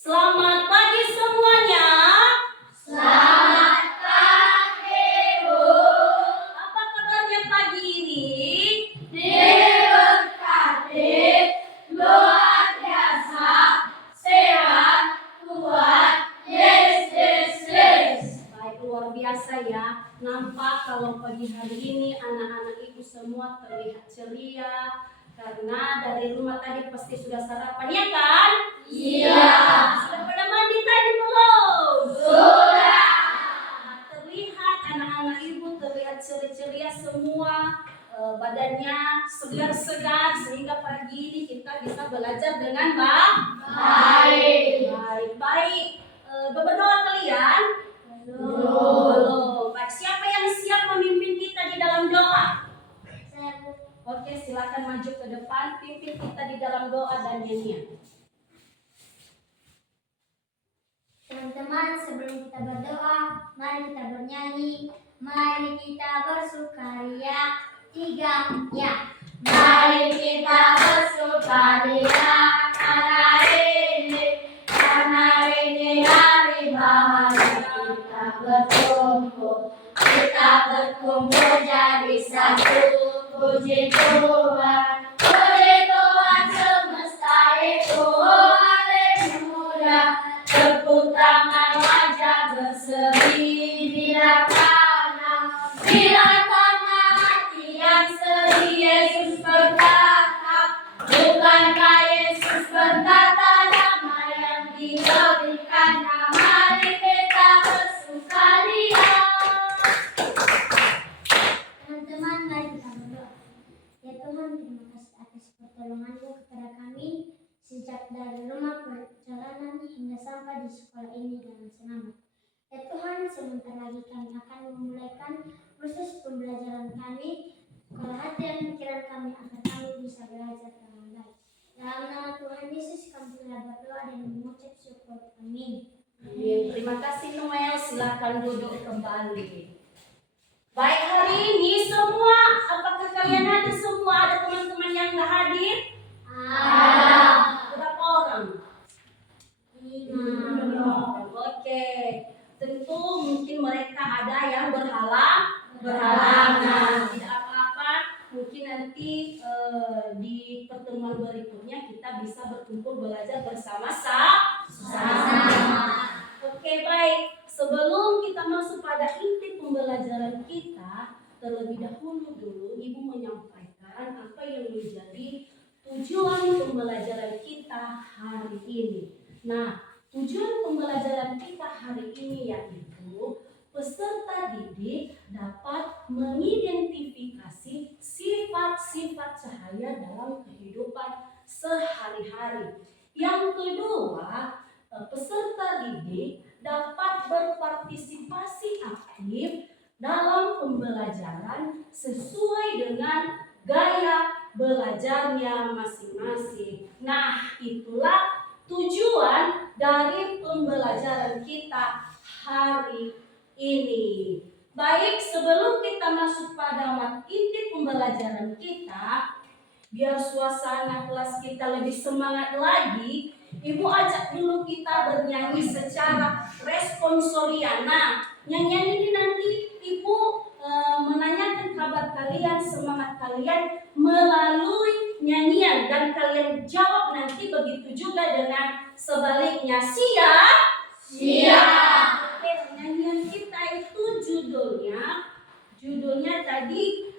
Selamat pagi semuanya. Selamat pagi, Bu. Apa kabarnya pagi ini? Diberkati, luar biasa, sehat, kuat, yes. Baik, luar biasa ya. Nampak kalau pagi hari ini anak-anak ibu semua terlihat ceria. Karena dari rumah tadi pasti sudah sarapan, ya kan? Iya. Sudah pada mandi tadi belum? Sudah. Terlihat anak-anak ibu terlihat ceria-ceria semua, badannya segar-segar sehingga pagi ini kita bisa belajar dengan Baik. baik. Berdoa kalian? Belum. Baik, siapa yang siap memimpin kita di dalam doa? Oke, silakan maju ke depan, pimpin kita di dalam doa dan nyanyian. Teman-teman, sebelum kita berdoa, mari kita bernyanyi. Mari kita bersukaria. 3, ya. Mari kita bersukaria karena ini hari bahagia. Kita berkumpul jadi satu. Puji Tuhan semesta itu. Haleluya. Tepuk tangan wajah berseri bila karena hati yang sedih Yesus berkata, bukankah Yesus berkata damai yang diberikan, mari kita bersukaria. Teman-teman, mari kita berdoa. Ya Tuhan, terima kasih atas pertolongan-Mu kepada kami sejak dari rumah perjalanan hingga sampai di sekolah ini dengan selamat. Ya Tuhan, sebentar lagi kami akan memulaikan proses pembelajaran kami. Kalau hati dan pikiran kami agar kami bisa belajar dengan baik. Dalam nama Tuhan Yesus kami telah berdoa dan mengucap syukur. Amin. Terima kasih Noel, silakan duduk kembali. Baik, hari ini semua, apakah kalian ada semua? Ada teman-teman yang nggak hadir? Ada. Berapa orang? 5. Oke, tentu mungkin mereka ada yang berhalangan. Tidak apa-apa, mungkin nanti di pertemuan berikutnya kita bisa berkumpul belajar bersama-sama. Oke, baik. Sebelum kita masuk pada inti pembelajaran kita, terlebih dahulu Ibu menyampaikan apa yang menjadi tujuan pembelajaran kita hari ini. Nah, tujuan pembelajaran kita hari ini yaitu peserta didik dapat mengidentifikasi sifat-sifat cahaya dalam kehidupan sehari-hari. Yang kedua, peserta didik dapat berpartisipasi aktif dalam pembelajaran sesuai dengan gaya belajarnya masing-masing. Nah, itulah tujuan dari pembelajaran kita hari ini. Baik, sebelum kita masuk pada inti pembelajaran kita, biar suasana kelas kita lebih semangat lagi, Ibu ajak dulu kita bernyanyi secara responsorial. Nah, nyanyian ini nanti Ibu menanyakan kabar kalian, semangat kalian melalui nyanyian, dan kalian jawab nanti begitu juga dengan sebaliknya. Siap? Siap. Oke, nyanyian kita itu judulnya tadi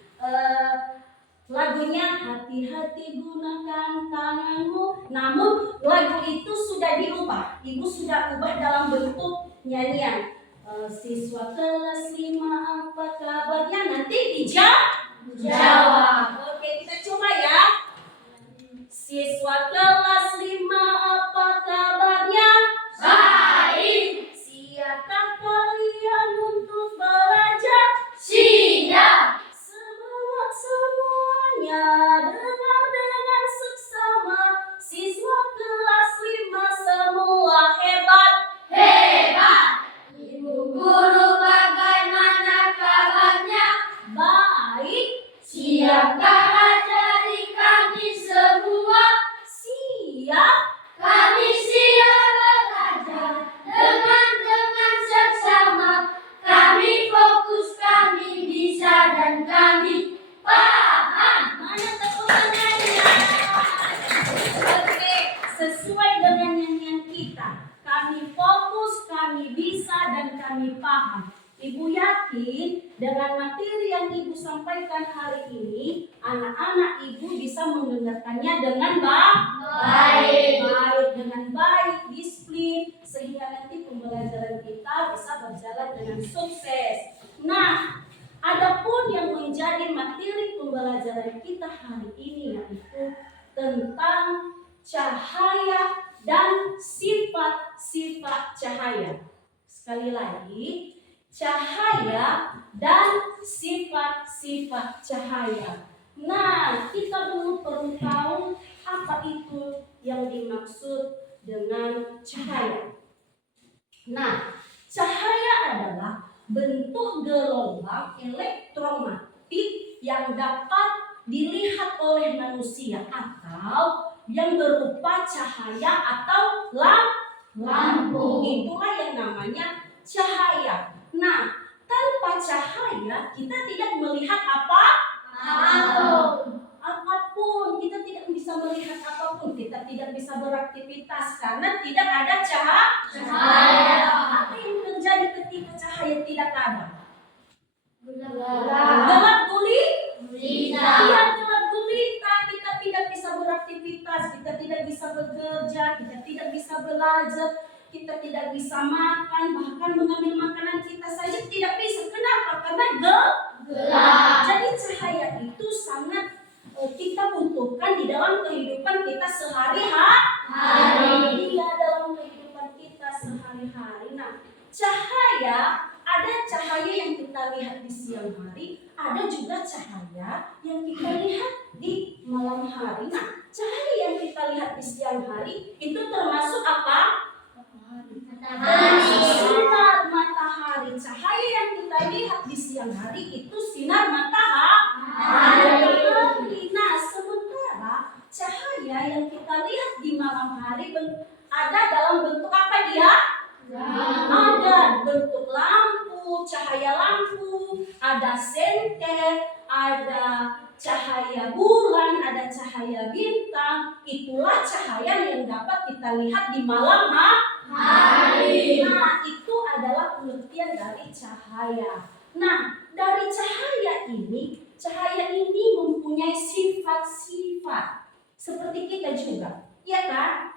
lagunya hati-hati gunakan tanganmu. Namun lagu itu sudah diubah. Ibu sudah ubah dalam bentuk nyanyian. Siswa kelas 5 apa kabarnya? Nanti dijawab. Oke, kita coba ya. Siswa kelas 5 apa kabarnya? Baik. Siapkah kalian untuk belajar? Siap. Semuanya dengar dengan seksama. Siswa kelas 5 semua hebat. Ibu guru bagaimana kabarnya? Baik. Siap. kami paham. Ibu yakin dengan materi yang Ibu sampaikan hari ini, anak-anak Ibu bisa mendengarkannya dengan baik, dengan baik, disiplin, sehingga nanti pembelajaran kita bisa berjalan dengan sukses. Nah, adapun yang menjadi materi pembelajaran kita hari ini yaitu tentang cahaya dan sifat-sifat cahaya. Sekali lagi, cahaya dan sifat-sifat cahaya. Nah, kita dulu perlu tahu apa itu yang dimaksud dengan cahaya. Nah, cahaya adalah bentuk gelombang elektromagnetik yang dapat dilihat oleh manusia atau yang berupa cahaya atau lampu. Itulah yang namanya cahaya. Nah, tanpa cahaya kita tidak melihat apapun. Kita tidak bisa melihat apapun. Kita tidak bisa beraktivitas karena tidak ada cahaya. Apa yang terjadi ketika cahaya tidak ada? Gelap gulita. Iya, gelap gulita. Kita tidak bisa beraktivitas. Kita tidak bisa bekerja. Kita tidak bisa belajar. Kita tidak bisa makan, bahkan mengambil makanan kita saja tidak bisa. Kenapa? Karena gelap. Jadi cahaya itu sangat kita butuhkan di dalam kehidupan kita sehari-hari. Iya, dalam kehidupan kita sehari-hari. Nah, cahaya, ada cahaya yang kita lihat di siang hari, ada juga cahaya yang kita lihat di malam hari. Nah, cahaya yang kita lihat di siang hari itu termasuk apa? Sinar matahari. Cahaya yang kita lihat di siang hari itu sinar matahari. Nah, sementara cahaya yang kita lihat di malam hari ada dalam bentuk apa dia? Ada bentuk lampu, cahaya lampu, ada senter, ada cahaya bulan, ada cahaya bintang. Itulah cahaya yang dapat kita lihat di malam hari. Nah, itu adalah pengertian dari cahaya. Nah, dari cahaya ini mempunyai sifat-sifat seperti kita juga, ya kan?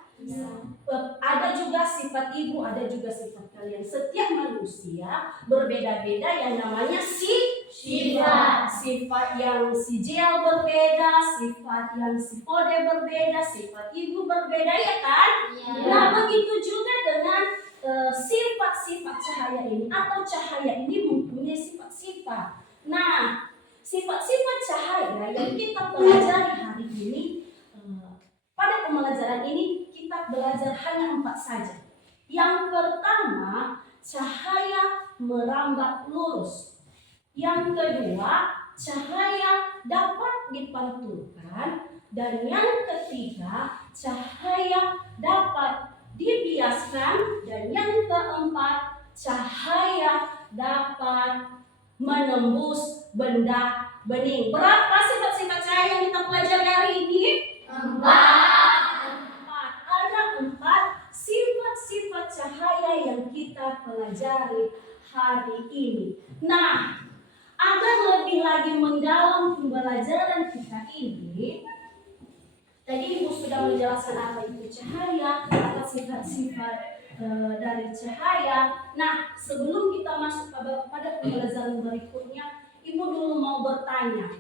Ada juga sifat ibu, ada juga sifat kalian. Setiap manusia berbeda-beda yang namanya sifat. Sifat yang si Jel berbeda, sifat yang si Kode berbeda, sifat ibu berbeda, ya kan? Nah, begitu juga dengan sifat-sifat cahaya ini atau cahaya ini mempunyai sifat-sifat. Nah, sifat-sifat cahaya yang kita pelajari hari ini, pada pembelajaran ini kita belajar hanya 4 saja. Yang pertama, cahaya merambat lurus. Yang kedua, cahaya dapat dipantulkan. Dan yang ketiga, cahaya dapat dibiaskan. Dan yang keempat, cahaya dapat menembus benda bening. Berapa sifat-sifat cahaya yang kita pelajari hari ini? 4. Ada 4 sifat-sifat cahaya yang kita pelajari hari ini. Nah, agar lebih lagi mendalam pembelajaran kita ini, tadi Ibu sudah menjelaskan apa itu cahaya, apa sifat-sifat dari cahaya. Nah, sebelum kita masuk pada pembelajaran berikutnya, Ibu dulu mau bertanya.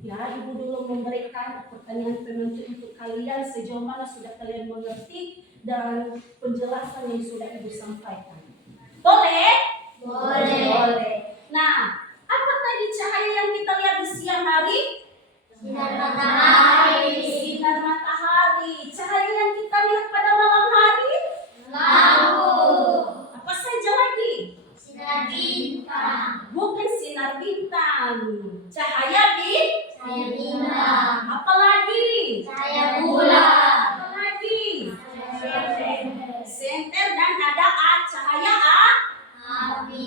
Ya, Ibu dulu memberikan pertanyaan penentu untuk kalian sejauh mana sudah kalian mengerti dan penjelasan yang sudah Ibu sampaikan. Boleh? Boleh. Nah, apa tadi cahaya yang kita lihat di siang hari? Sinar matahari. Sinar matahari. Cahaya yang kita lihat pada malam hari? Lampu. Apa saja lagi? Sinar bintang. Bukan sinar bintang. Cahaya bintang. Apa lagi? Cahaya bulan. Apa lagi? Senter dan ada cahaya api.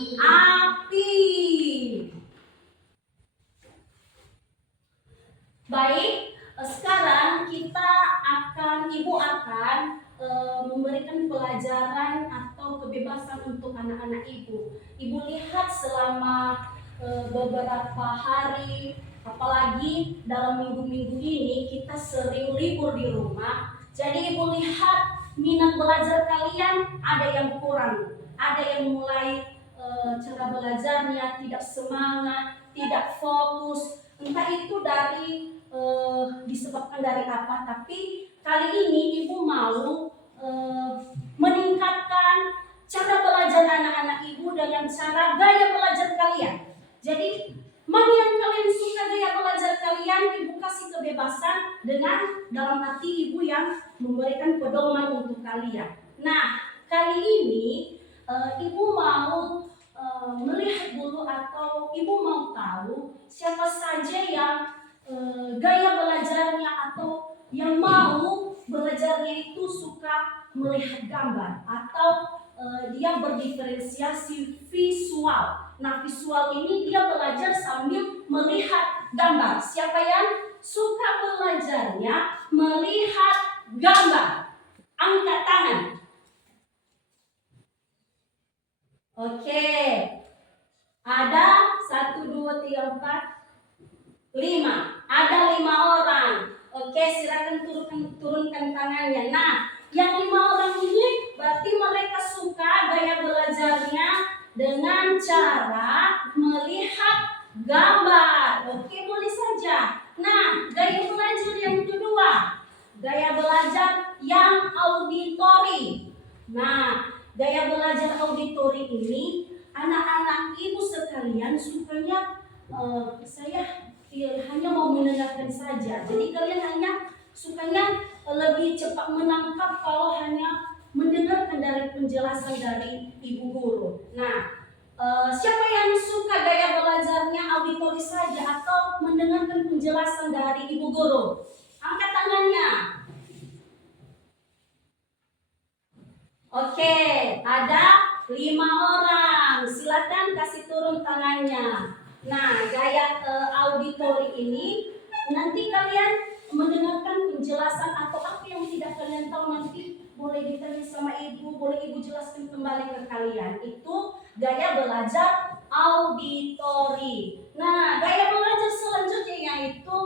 Baik, sekarang Ibu akan memberikan pelajaran atau atau kebebasan untuk anak-anak ibu. Ibu lihat selama beberapa hari, apalagi dalam minggu-minggu ini kita sering libur di rumah. Jadi ibu lihat minat belajar kalian ada yang kurang, ada yang mulai cara belajarnya tidak semangat, tidak fokus. Entah itu dari disebabkan dari apa, tapi kali ini ibu mau meningkatkan cara belajar anak-anak ibu dengan cara gaya belajar kalian. Jadi mana yang kalian suka gaya belajar kalian, ibu kasih kebebasan dengan dalam hati ibu yang memberikan pedoman untuk kalian. Nah, kali ini ibu mau melihat dulu atau ibu mau tahu siapa saja yang gaya belajarnya atau yang mau belajarnya itu suka melihat gambar atau dia berdiferensiasi visual. Nah, visual ini dia belajar sambil melihat gambar. Siapa yang suka belajarnya melihat gambar? Angkat tangan. Oke. Ada 1, 2, 3, 4, 5. Ada 5 orang. Oke, silakan turunkan tangannya. Nah, yang 5 orang ini berarti mereka suka gaya belajarnya dengan cara melihat gambar. Oke, boleh saja. Nah, gaya belajar yang kedua, gaya belajar yang auditori. Nah, gaya belajar auditori ini anak-anak ibu sekalian sukanya saya hanya mau mendengarkan saja. Jadi kalian hanya sukanya lebih cepat menangkap kalau hanya mendengarkan dari penjelasan dari ibu guru. Nah, siapa yang suka gaya belajarnya auditori saja atau mendengarkan penjelasan dari ibu guru? Angkat tangannya. Oke, ada 5 orang. Silakan kasih turun tangannya. Nah, gaya auditori ini nanti kalian mendengarkan penjelasan atau apa yang tidak kalian tahu nanti boleh ditanya sama ibu, boleh ibu jelaskan kembali ke kalian. Itu gaya belajar auditori. Nah, gaya belajar selanjutnya yaitu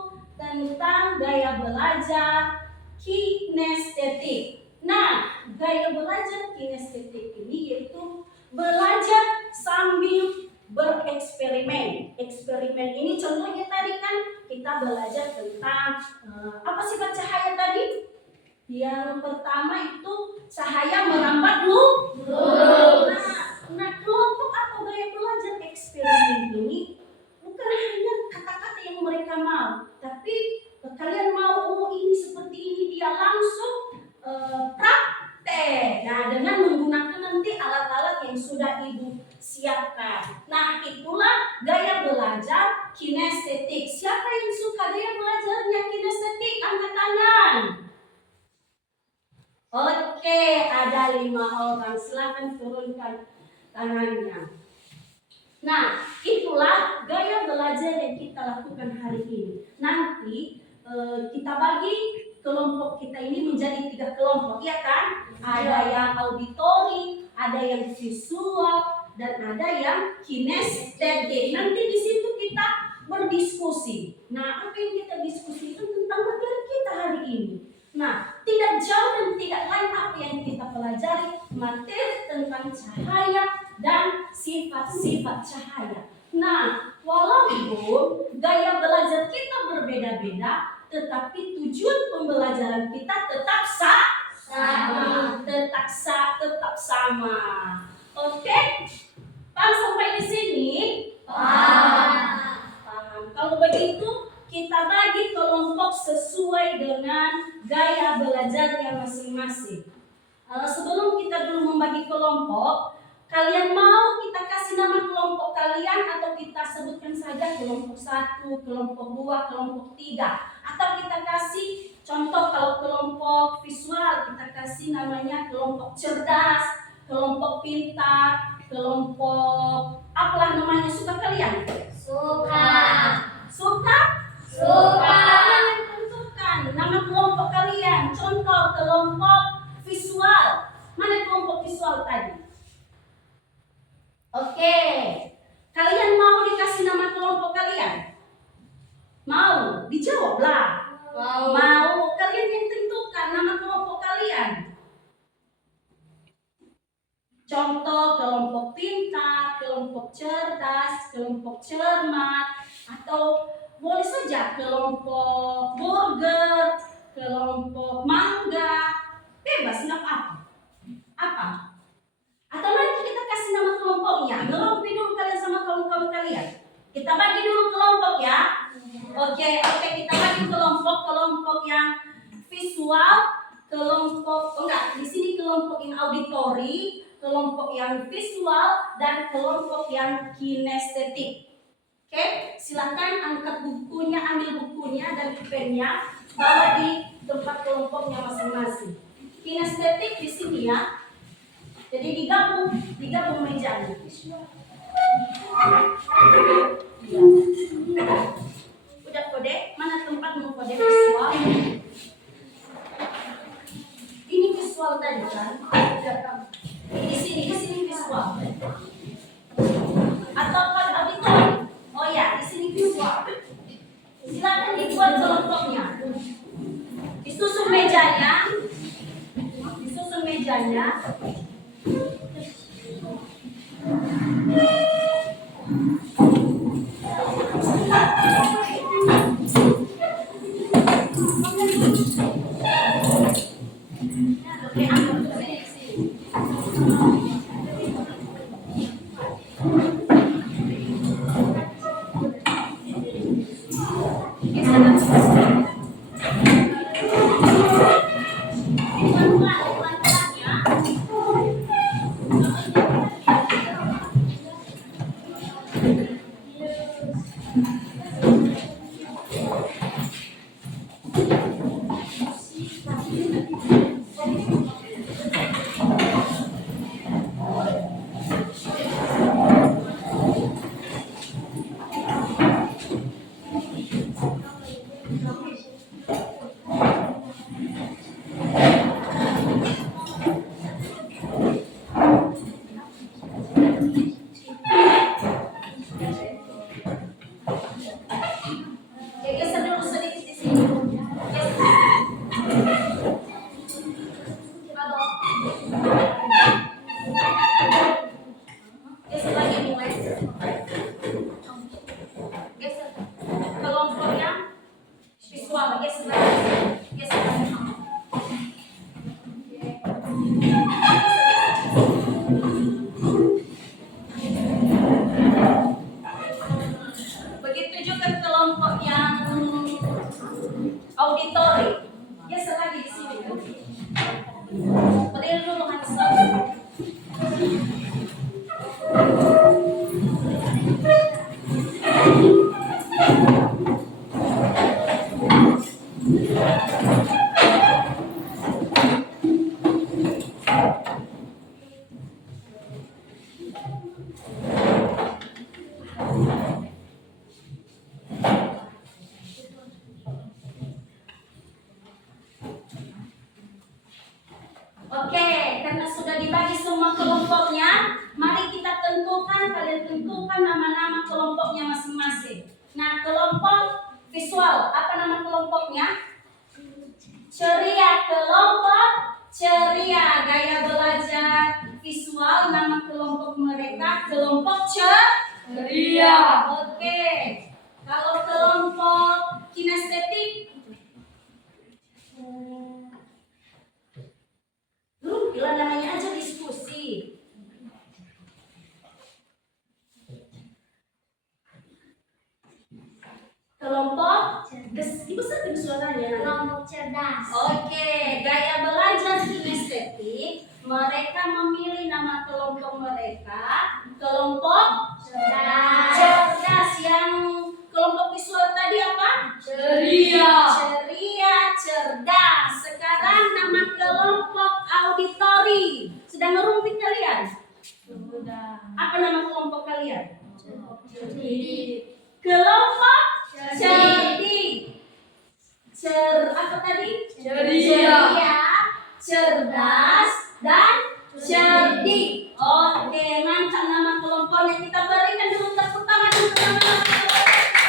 tentang gaya belajar kinestetik. Nah, gaya belajar kinestetik ini yaitu belajar sambil bereksperimen. Eksperimen ini contohnya tadi kan kita belajar tentang apa sifat cahaya tadi? Yang pertama itu cahaya merambat lurus. Nah, kelompok atau gaya belajar eksperimen ini bukan hanya kata-kata yang mereka mau, tapi kalian mau ini seperti ini, dia langsung praktek. Nah, dengan menggunakan nanti alat-alat yang sudah ibu siapkan. Nah, itulah gaya belajar kinestetik. Siapa yang suka gaya belajarnya kinestetik? Angkat tangan. Oke, ada 5 orang. Silakan turunkan tangannya. Nah, itulah gaya belajar yang kita lakukan hari ini. Nanti kita bagi kelompok kita ini menjadi 3 kelompok, ya kan? Ada yang auditori, ada yang visual, dan ada yang kinestetik. Nanti di situ kita berdiskusi. Nah, apa yang kita diskusikan tentang materi kita hari ini? Nah, tidak jauh dan tidak lain apa yang kita pelajari, materi tentang cahaya dan sifat-sifat cahaya. Nah, walaupun gaya belajar kita berbeda-beda, tetapi tujuan pembelajaran kita tetap sama. Tetap sama. Oke? Paham sampai di sini? Paham. Kalau begitu, kita bagi kelompok sesuai dengan gaya belajarnya masing-masing. Sebelum kita dulu membagi kelompok, kalian mau kita kasih nama kelompok kalian atau kita sebutkan saja kelompok 1, kelompok 2, kelompok 3, atau kita kasih contoh kalau kelompok visual kita kasih namanya kelompok cerdas, kelompok pintar, kelompok apalah namanya, suka kalian? Suka. Suka? Kalian yang tentukan nama kelompok kalian. Contoh kelompok visual. Mana kelompok visual tadi? kelompok cerdas, kelompok cermat, atau boleh saja kelompok burger, kelompok mangga, bebas nggak apa-apa. Apa? Atau nanti kita kasih nama kelompoknya. Ngerumpi dulu kalian sama kawan-kawan kalian. Kita bagi dulu kelompok ya. Oke, kita bagi kelompok yang visual, kelompok di sini kelompok yang auditori, kelompok yang visual, dan kelompok yang kinestetik. Oke, silakan angkat bukunya, ambil bukunya dan pennya, bawa di tempat kelompoknya masing-masing. Kinestetik di sini ya. Jadi digabung mejanya. Udah kode? Mana tempatmu kode visual? Ini visual tadi kan? Di sini visual. Atau kalau auditori? Oh ya, di sini visual. Silakan dibuat kelompoknya. Disusun mejanya. Auditori. Geser lagi di sini. Berdiri dulu Hansa. Oke, karena sudah dibagi semua kelompoknya, mari kita kalian tentukan nama-nama kelompoknya masing-masing. Nah, kelompok visual, apa nama kelompoknya? Ceria. Kelompok ceria, gaya belajar visual, nama kelompok mereka kelompok ceria. Oke, kalau kelompok kinestetik, bilang namanya aja diskusi. Kelompok dibesarkan suaranya. Kelompok cerdas. Oke, gaya belajar kinestetik. Mereka memilih nama kelompok mereka kelompok Cerdas. Cerdas. Yang kelompok visual tadi apa? Ceria. Ceria, cerdas. Sekarang nama kelompok auditori. Sudah ngerumpit kalian? Sudah. Apa nama kelompok kalian? Cerdik. Kelompok cerdik. Apa tadi? Ceria. Cerdas, dan cerdik. Oke, mantap nama kelompoknya. Kita berikan dulu tepuk tangan untuk nama-nama kelompok kita.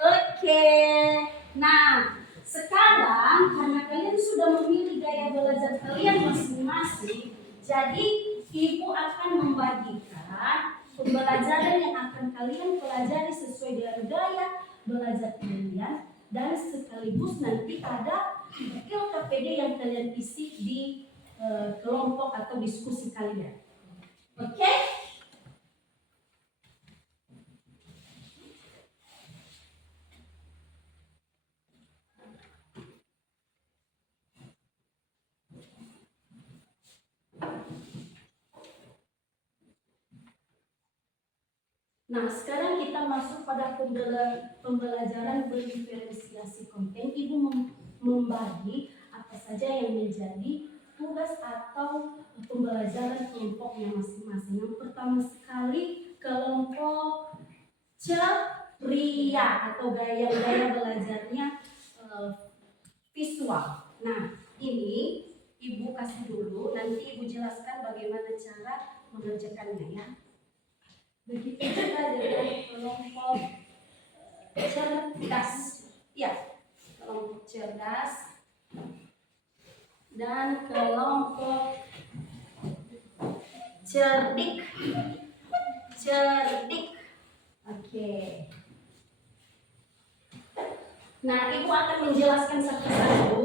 Oke. Nah, sekarang karena kalian sudah memilih gaya belajar kalian masing-masing, jadi Ibu akan membagikan pembelajaran yang akan kalian pelajari sesuai dengan gaya belajar kalian, dan sekaligus nanti ada LKPD yang kalian isi di kelompok atau diskusi kalian. Oke? Nah, sekarang kita masuk pada pembelajaran berdiferensiasi konten. Ibu membagi apa saja yang menjadi tugas atau pembelajaran kelompoknya masing-masing. Yang pertama sekali, kelompok ceria atau gaya-gaya belajarnya visual. Nah, ini Ibu kasih dulu, nanti Ibu jelaskan bagaimana cara mengerjakannya ya. Begitu juga dengan kelompok cerdas, ya, kelompok cerdas dan kelompok cerdik. Oke. Nah, Ibu akan menjelaskan satu-satu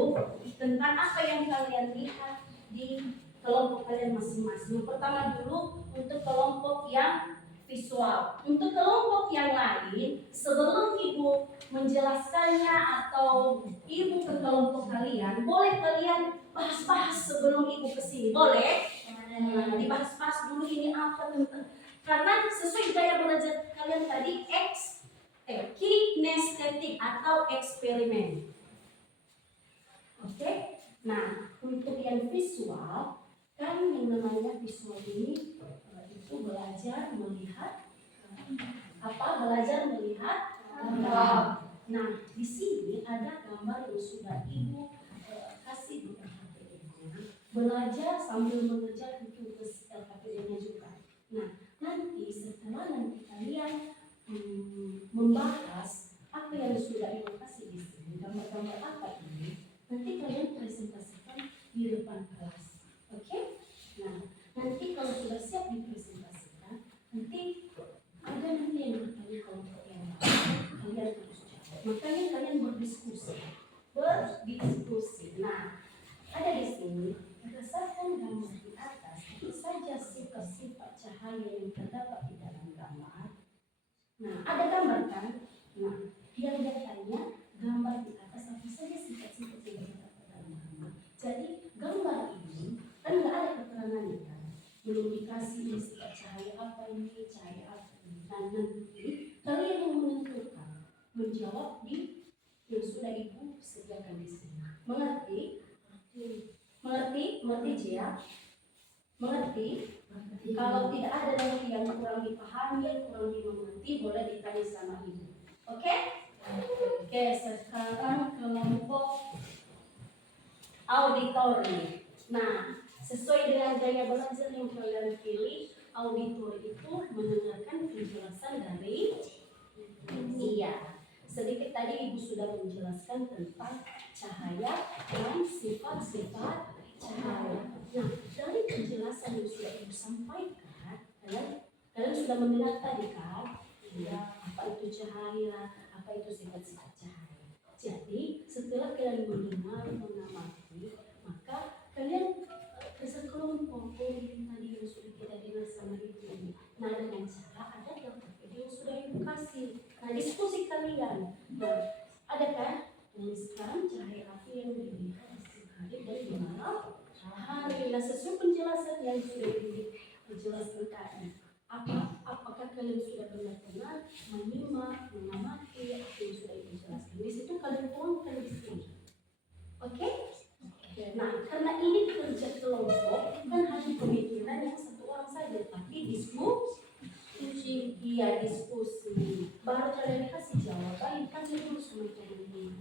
tentang apa yang kalian lihat di kelompok kalian masing-masing. Yang pertama dulu untuk kelompok yang visual. Untuk kelompok yang lain, sebelum Ibu menjelaskannya atau Ibu ke kelompok kalian, boleh kalian bahas-bahas sebelum Ibu ke sini. Boleh? Dibahas-bahas dulu ini apa tentang. Karena sesuai gaya belajar kalian tadi, kinestetik atau eksperimen. Oke? Nah, untuk yang visual, kan yang namanya visual ini itu belajar melihat belajar melihat gambar. Nah, di sini ada gambar yang sudah Ibu kasih di LKPD-nya. Belajar sambil mengerjakan tugas LKPD-nya juga. Nah, nanti setelah kalian membahas apa yang sudah Ibu kasih di sini, gambar-gambar apa ini, nanti kalian presentasikan di depan kelas. Oke? Nah, nanti kalau sudah siap dipresentasikan, nanti ada yang bertanya kelompok yang lain, kalian harus jawab. Makanya kalian berdiskusi. Nah, ada di sini berdasarkan gambar di atas, itu saja sifat-sifat cahaya yang terdapat di dalam gambar. Nah, ada gambar kan? Nah, yang datanya gambar di atas apa saja sifat-sifat yang terdapat dalam gambar. Jadi gambar ini kan nggak ada keterangannya kan? Belum dikasih sifat cahaya apa ini, cahaya apa ini. Dan nanti kalian yang menentukan, menjawab di yang sudah Ibu sediakan di sini. Mengerti? Mengerti Cia? Mengerti? Kalau tidak ada nanti yang kurang dipahami, kurang dimengerti, boleh ditanya sama Ibu. Oke? Oke, sekarang kelompok auditori. Nah, sesuai dengan gaya belajar yang kalian pilih, auditori itu mendengarkan penjelasan dari sedikit tadi Ibu sudah menjelaskan tentang cahaya dan sifat-sifat cahaya. Nah, dari penjelasan yang sudah Ibu sampaikan, kalian sudah mendengar tadi kan? Ya, apa itu cahaya, apa itu sifat-sifat cahaya. Jadi, setelah kalian mendengar, mengamati, maka kalian kelompok yang tadi yang sudah kita dengar sama Ibu. Nah, dengan cara ada yang sudah Ibu kasih. Nah, diskusi kalian. Nah, ada kan? Nah, sekarang cahaya api yang dilihat di hari dan di malam hari. Nah, sesuai penjelasan yang sudah dijelaskan tadi. Apakah kalian sudah benar-benar menyimak, mengamati apa yang sudah dijelaskan? Di situ kalian tuangkan di sini. Oke? Nah, karena ini kerja kelompok, bukan hanya pemikiran yang satu orang saja, tapi diskusi. Baru kalian kasih jawaban, kasih dulu semacam ini.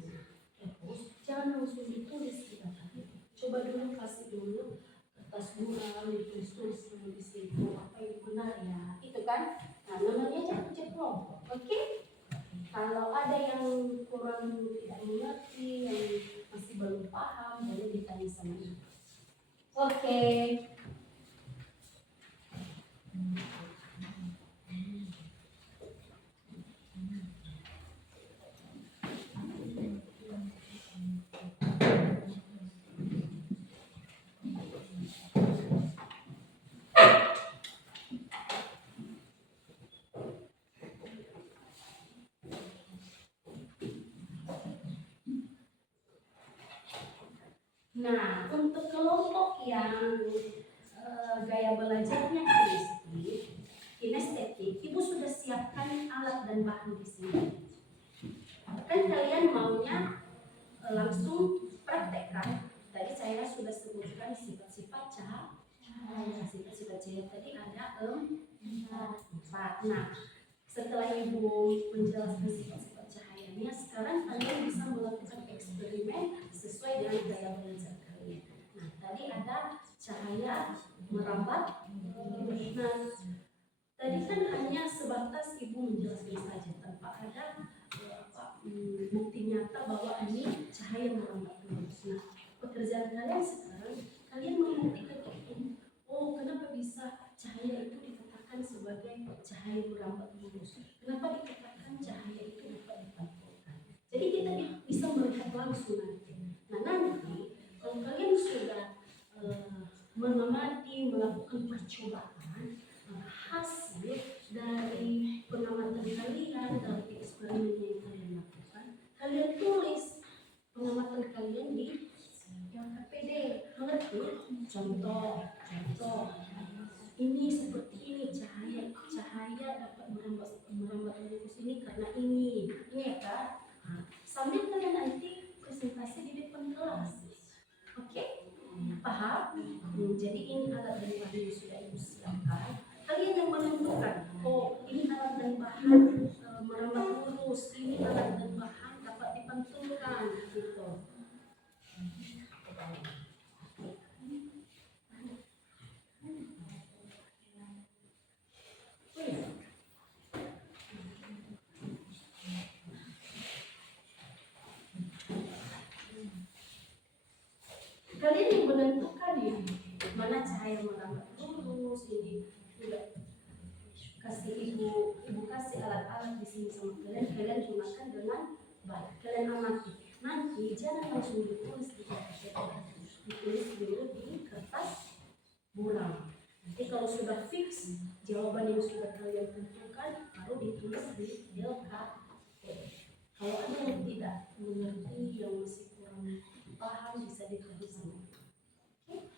Terus jangan langsung ditulis kita tadi. Coba dulu kasih dulu kertas buram, ditulis di situ apa yang benar ya, itu kan? Nah, namanya kerja kelompok, oke? Kalau ada yang kurang tidak mengerti, yang masih belum paham, boleh ditanya sama Ibu. Oke. Nah, untuk kelompok yang gaya belajarnya kinestetik, Ibu sudah siapkan alat dan bahan di sini. Kan kalian maunya langsung praktek kan? Tadi saya sudah sebutkan sifat-sifat cahaya. Sifat-sifat cahaya tadi ada 4. Nah, setelah Ibu menjelaskan sifat-sifat cahayanya, sekarang kalian bisa melakukan eksperimen sesuai dengan gaya belajar kalian. Nah, tadi ada cahaya merambat. Nah, tadi kan hanya sebatas Ibu menjelaskan saja tanpa ada bukti nyata bahwa ini cahaya merambat lurus. Nah, pekerjaan kalian sekarang, kalian membuktikan itu. Oh, kenapa bisa cahaya itu dikatakan sebagai cahaya merambat lurus? Kenapa dikatakan cahaya itu dapat dipantulkan? Jadi kita bisa melihat langsung nanti. Nah, nanti kalau kalian sudah mengamati, melakukan percobaan, hasil dari pengamatan kalian, dari eksperimen yang kalian lakukan, kalian tulis pengamatan kalian di LKPD. Mengerti? Contoh, ini seperti ini cahaya dapat merambat lurus ini karena ini ya kan? Nah, sambil kalian nanti presentasi di depan kelas. Oke? Paham? Jadi ini alat dan bahan yang sudah Ibu siapkan. Kalian yang menentukan, oh ini alat dan bahan merambat lurus, ini alat dan bahan dapat dipantulkan gitu. Kalian yang menentukan ya, mana cahaya merambat lurus ini. Udah kasih ibu kasih alat-alat di sini sama kalian gunakan dengan baik. Kalian amati. Nanti jangan langsung ditulis di kertas, ditulis dulu di kertas buram. Nanti kalau sudah fix jawaban yang sudah kalian tentukan, baru ditulis di LKP. Kalau ada yang tidak mengerti, yang masih kurang paham, bisa ditulis sama. Oke?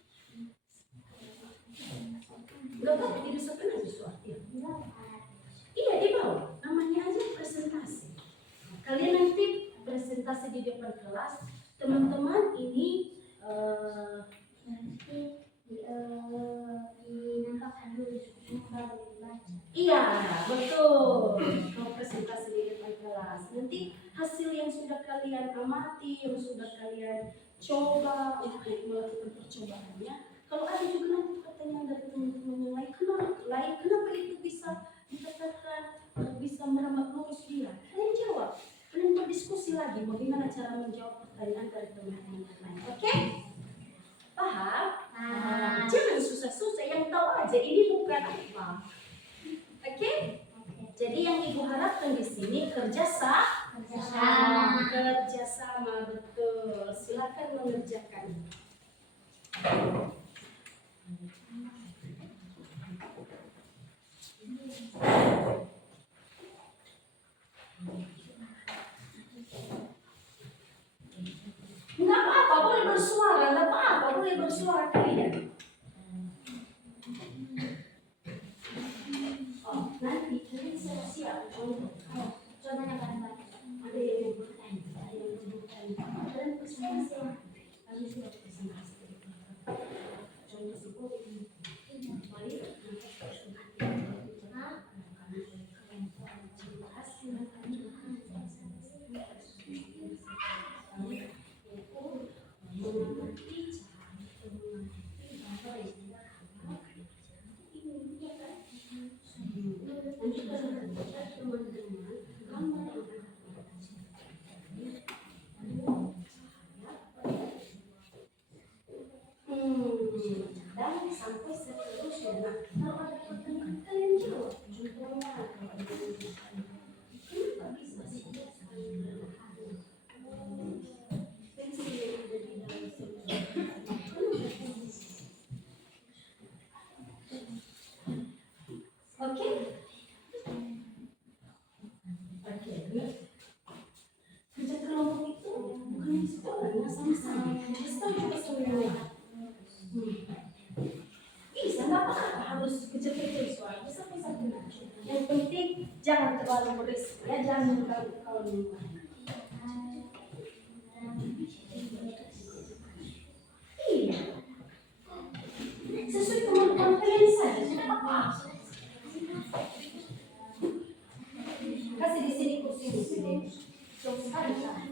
Enggak apa-apa, didesakkan aja suatu. Iya, di bawah. Namanya aja presentasi. Kalian nanti presentasi di depan kelas. Teman-teman ini nanti dinampakkan dulu baru dibaca. iya, betul. Kalau presentasi di depan kelas, nanti hasil yang sudah kalian amati, yang sudah kalian coba untuk melakukan percobaannya. Kalau ada juga nanti pertanyaan dari teman-teman yang lain, kenapa itu bisa dikatakan bisa merambat lurus dia? Kalian jawab, kalian berdiskusi lagi bagaimana cara menjawab pertanyaan dari teman-teman yang lain. Oke? Paham? Jangan susah-susah, yang tahu aja ini bukan apa. Oke? Jadi yang Ibu harapkan di sini kerjasama, betul. Silakan mengerjakan. Enggak apa-apa, boleh bersuara, enggak apa-apa, boleh bersuara kalian. Oh, nanti kalian siap-siap contoh. Contohnya kan ada yang bertanya, ada yang menyebutkan. Kalian presentasi, kami sudah presentasi. Contoh seperti ini. Mari kita presentasi. Dan sampai seterusnya. Nah, kalau ada pertanyaan kalian jawab. Contohnya kalau ada yang kenapa bisa sih? Pensil yang ada di dalam Oke? Oke, kerja kelompok itu bukan di sekolah, sama-sama. Kita juga bersih ya, jangan kalau di rumah. Iya, sesuai kemampuan kalian saja, tidak apa-apa. Kasih di sini kursi di sini. Jauh sekali kan?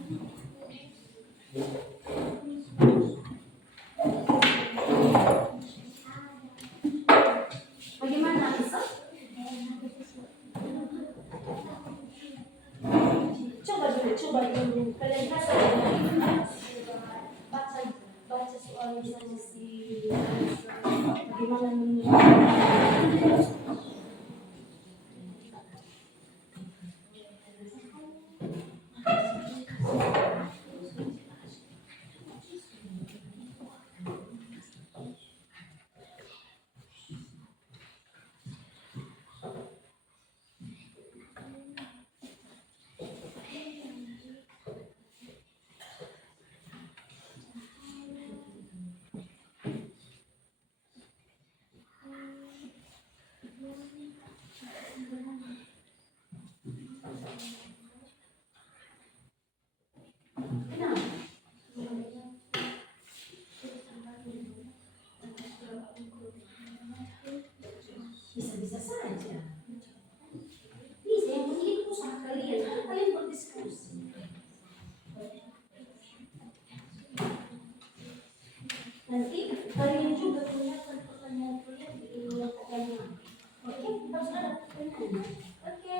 Bagaimana Lisa? Coba dulu. Kalian kasih baca soal misalnya si bagaimana menurut. Bisa-bisa saja. Bisa, yang penting itu usaha kalian. Kalian berdiskusi. Nanti kalian juga punya pertanyaan kalian di pertanyaan. Oke, harus ada pertanyaan. Oke.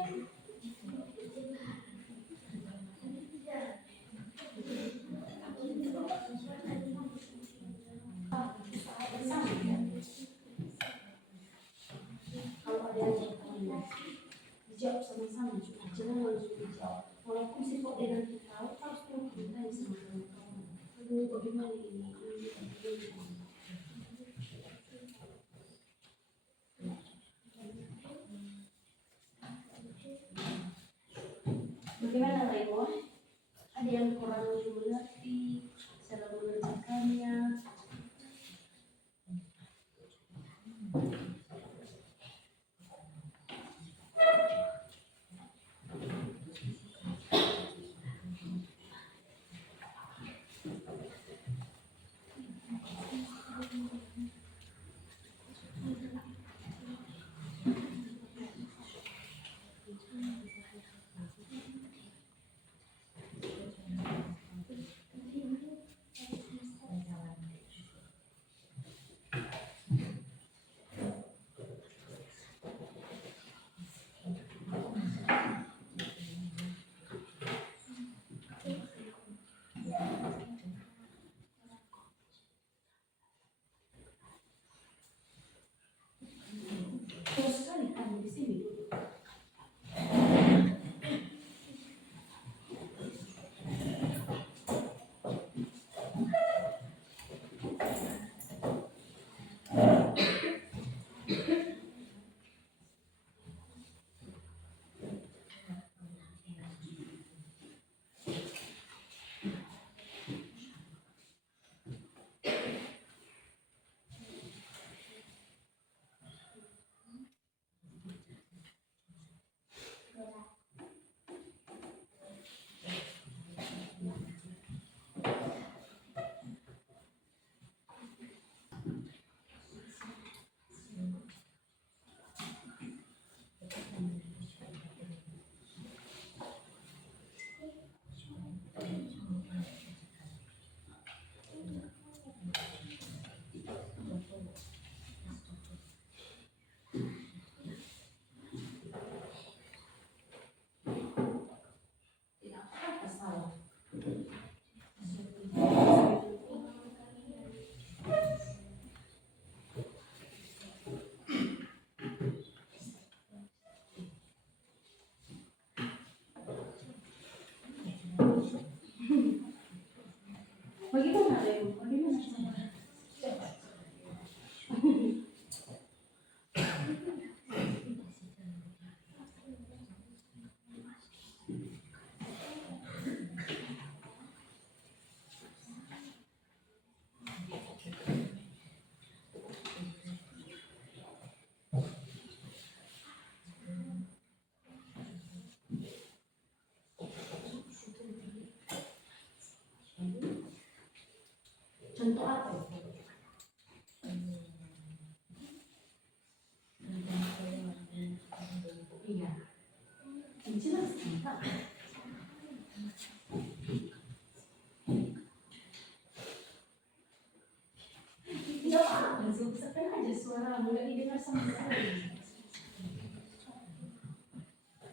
Kalau ada yang bertanya, dijawab sama-sama juga. Jangan langsung dijawab. Walaupun si kok nanti tahu, harus terus bertanya sama kawan-kawan. Aduh, bagaimana ini? Bagaimana Raymond? Ada yang kurang mengerti cara mengerjakannya? Terus sekali kamu di sini. Tidak apa-apa salah. Bagaimana Raymond? Bagaimana sama? Coba. apa? Iya. Jelas enggak? Tidak apa-apa, sesuaikan aja suara nggak didengar sama sekali.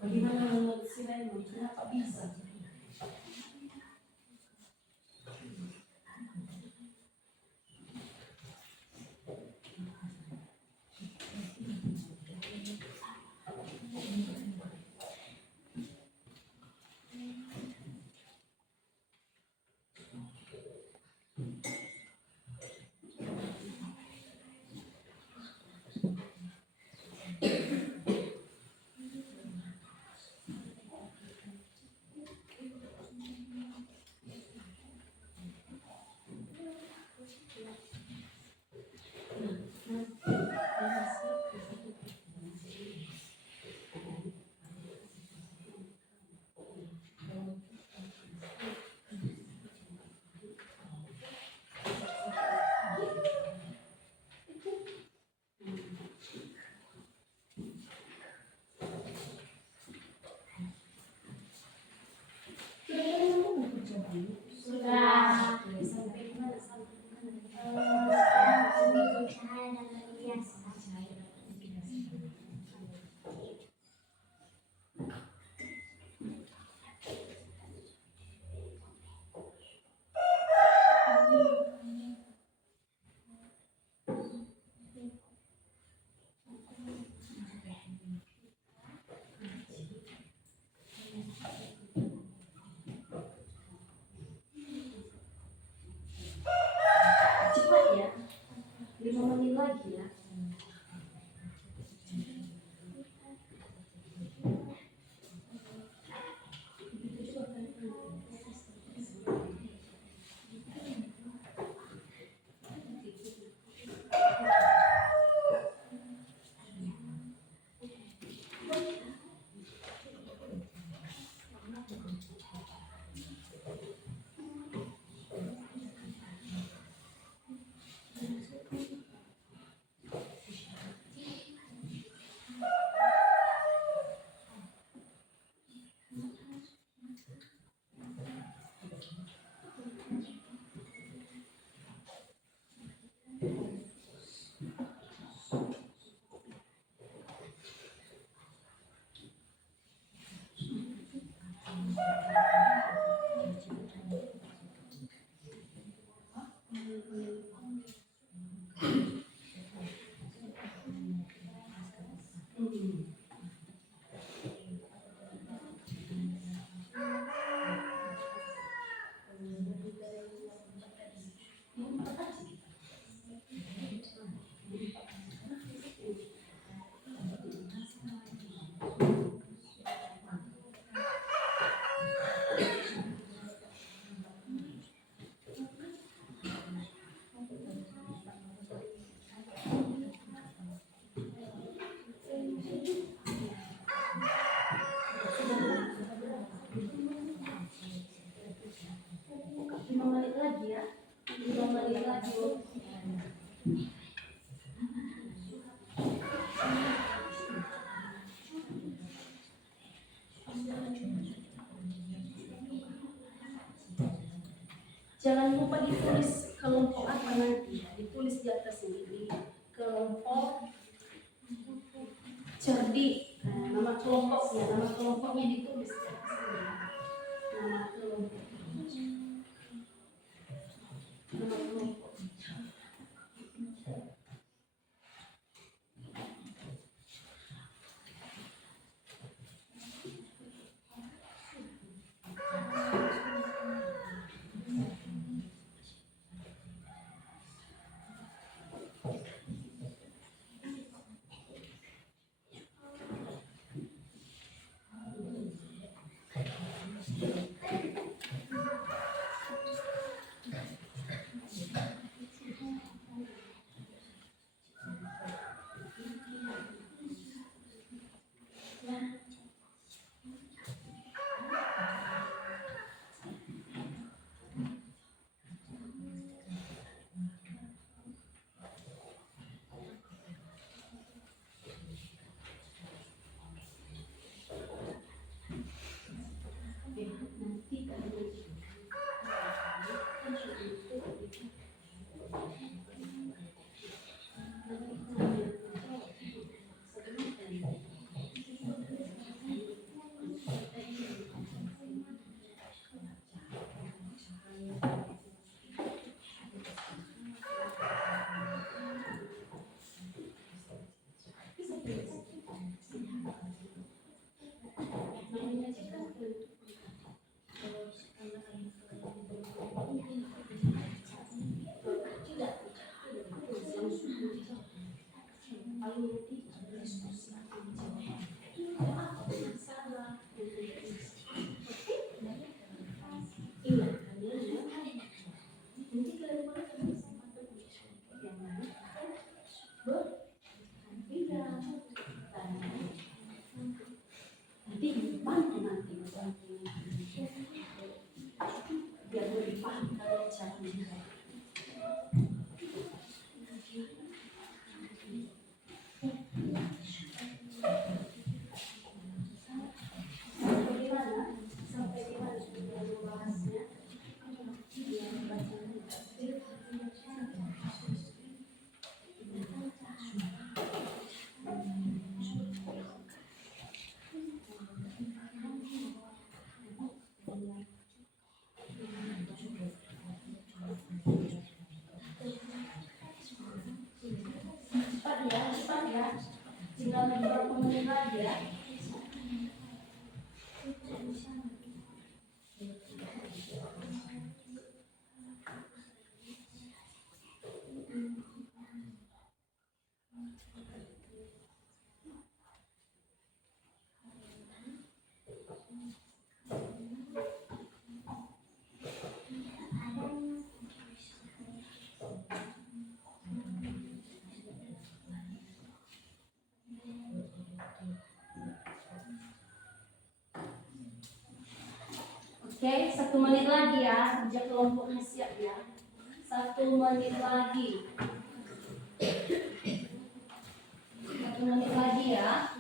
Bagaimana menurut si Raymond? Kenapa bisa? Sudah. Sampai mana? Sampai mana? Sekarang ini bercahaya dan berhias. Cepat ya. 5 menit lagi ya. Jangan lupa ditulis kelompok apa nanti ya, ditulis di atas ini di kelompok cerdik. Nah, nama kelompoknya ditulis di atas ini. Nama kelompok. Nama kelompok. cepat ya. Tinggal beberapa menit lagi ya. Oke, 1 menit lagi ya, kerja kelompoknya siap ya. 1 menit lagi. 1 menit lagi ya.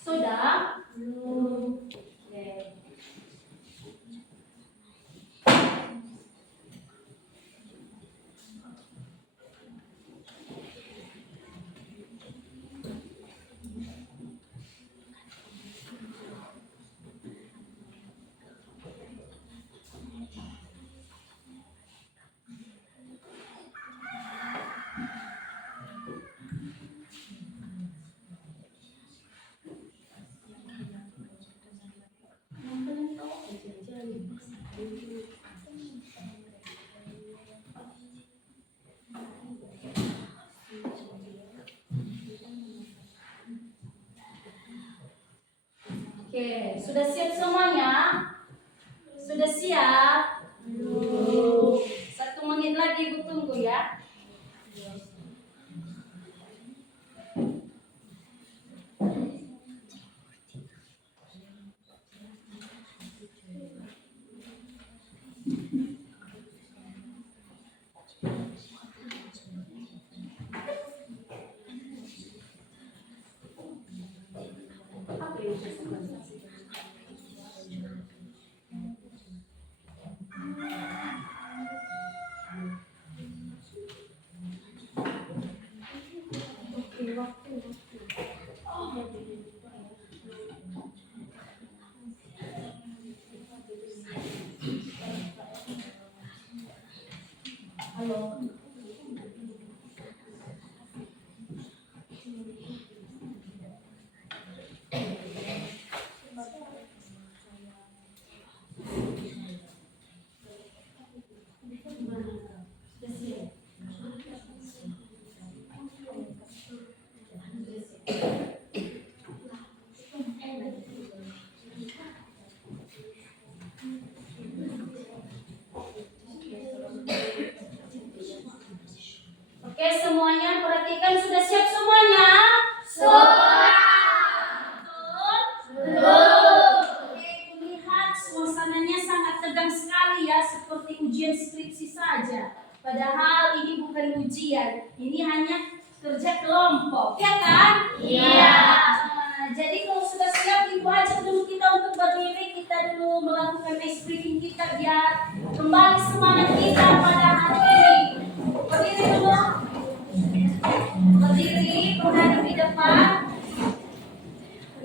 Sudah? Belum. Oke. Oke, sudah siap semuanya? Sudah siap? Belum. 1 menit lagi Ibu tunggu ya. Halo. Oke, semuanya perhatikan, sudah siap semuanya? Betul. Oke, kulihat suasananya sangat tegang sekali ya, seperti ujian skripsi saja. Padahal ini bukan ujian, ini hanya kerja kelompok, ya kan? Iya. Jadi kalau sudah siap, Ibu ajak dulu kita untuk berdiri, kita dulu melakukan ice breathing kita biar kembali semangat kita pada hari ini. Berdiri dulu. Berdiri, menghadap di depan.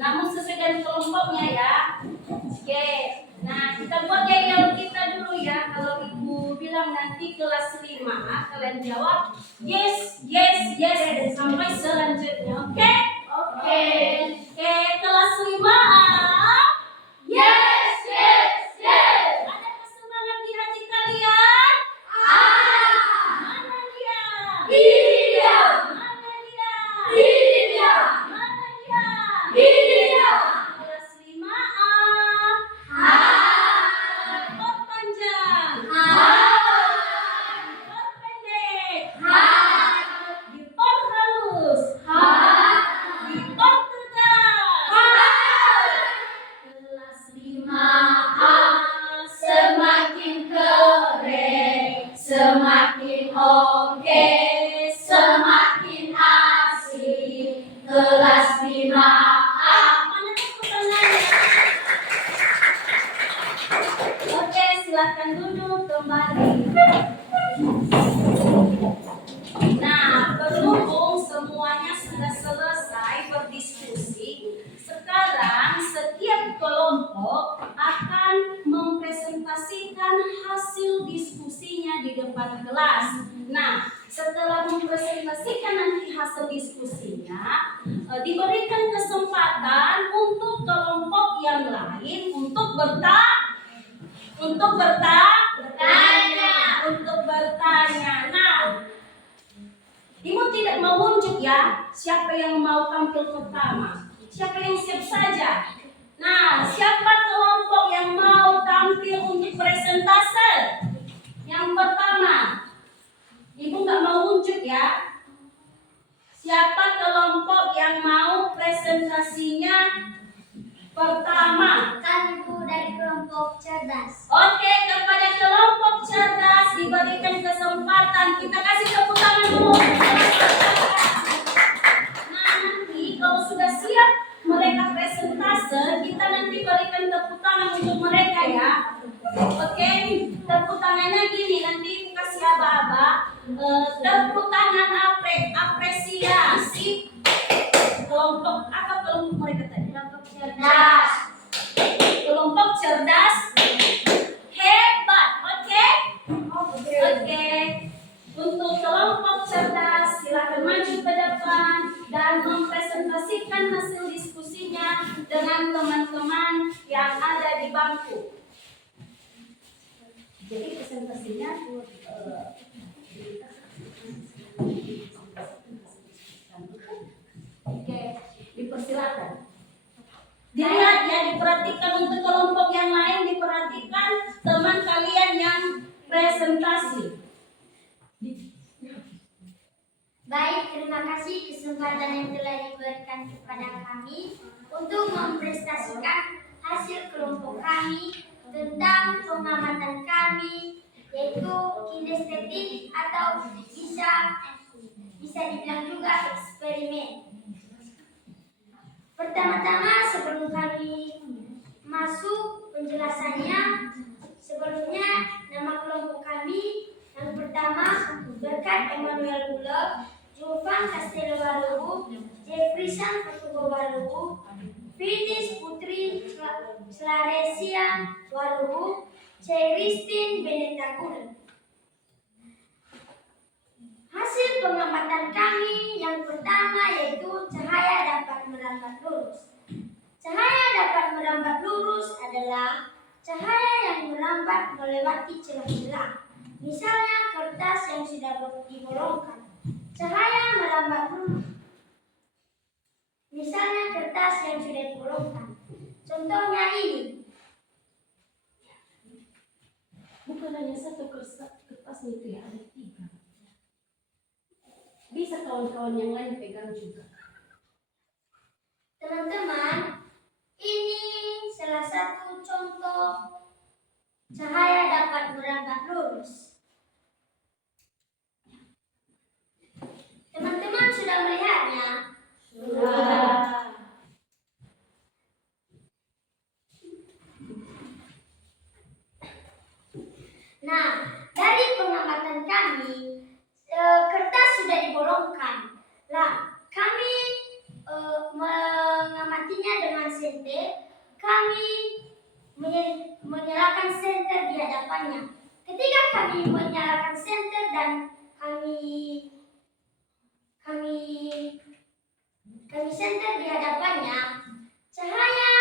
Namun sesuai dengan kelompoknya ya. Oke. Nah, kita buat yel kita dulu ya. Kalau Ibu bilang nanti kelas 5, kalian jawab yes, yes, yes sampai selanjutnya. Oke? Oke. Oke, kelas 5. Yes, yes, yes. Ada kesemangat di hati kalian? Mana dia? Iya. Mana dia? Iya. Mana dia? Iya. Kelas 5A. Pot panjang. Pot pendek. Di pot halus. Di pot tegas. Kelas 5A semakin keren, semakin oke, kepala kelas. Nah, setelah mempresentasikan nanti hasil diskusinya, diberikan kesempatan untuk kelompok yang lain untuk bertanya. Nah, Ibu tidak mau unjuk ya. Siapa yang mau tampil pertama? Siapa yang siap saja? Nah, siapa kelompok yang mau tampil untuk presentase? Yang pertama, Ibu nggak mau unjuk ya. Siapa kelompok yang mau presentasinya pertama? Kan Ibu dari kelompok cerdas. Oke, kepada kelompok cerdas diberikan kesempatan. Kita kasih tepuk tangan dulu. Nah, nanti kalau sudah siap mereka presentase, kita nanti berikan tepuk tangan untuk mereka ya. Oke, tepuk tangannya gini, nanti kasih aba-aba. Tepuk tangan apresiasi kelompok apa kelompok mereka tadi? Kelompok cerdas. Kelompok cerdas hebat, oke? Oke. Untuk kelompok cerdas silakan maju ke depan dan mempresentasikan hasil diskusinya dengan teman-teman yang ada di bangku. Jadi presentasinya oke, dipersilakan. Dilihat ya, diperhatikan untuk kelompok yang lain, diperhatikan teman kalian yang presentasi. Baik, terima kasih kesempatan yang telah diberikan kepada kami untuk mempresentasikan hasil kelompok kami tentang pengamatan kami, yaitu kinestetik atau bisa dibilang juga eksperimen. Pertama-tama sebelum kami masuk penjelasannya, sebelumnya nama kelompok kami yang pertama berkat Emmanuel Buller, Jovan Castelo Waluhu, Jeffrey San Petugo Waluhu, Finis Putri Slaresia Waluhu, Christine Benetagul. Hasil pengamatan kami yang pertama yaitu cahaya dapat merambat lurus. Cahaya dapat merambat lurus adalah cahaya yang merambat melewati celah-celah. Misalnya kertas yang sudah dibolongkan. Cahaya merambat lurus. Misalnya kertas yang sudah dibolongkan. Contohnya ini. Bukan hanya satu kertas itu ya, ada 3. Bisa kawan-kawan yang lain pegang juga. Teman-teman, ini salah satu contoh cahaya dapat merambat lurus. Teman-teman sudah melihatnya? Sudah. Nah, dari pengamatan kami, kertas sudah dibolongkan. Lah, kami mengamatinya dengan senter. Kami menyalakan senter di hadapannya. Ketika kami menyalakan senter dan kami senter di hadapannya, cahaya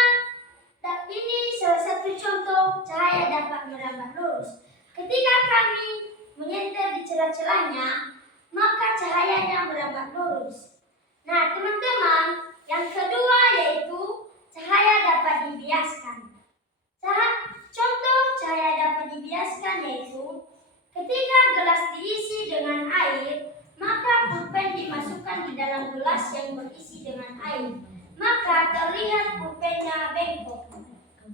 ini salah satu contoh cahaya dapat merambat lurus. Ketika kami menyenter di celah-celahnya, maka cahayanya merambat lurus. Nah, teman-teman, yang kedua yaitu cahaya dapat dibiaskan. Contoh cahaya dapat dibiaskan yaitu ketika gelas diisi dengan air, maka pulpen dimasukkan di dalam gelas yang berisi dengan air, maka terlihat pulpennya bengkok.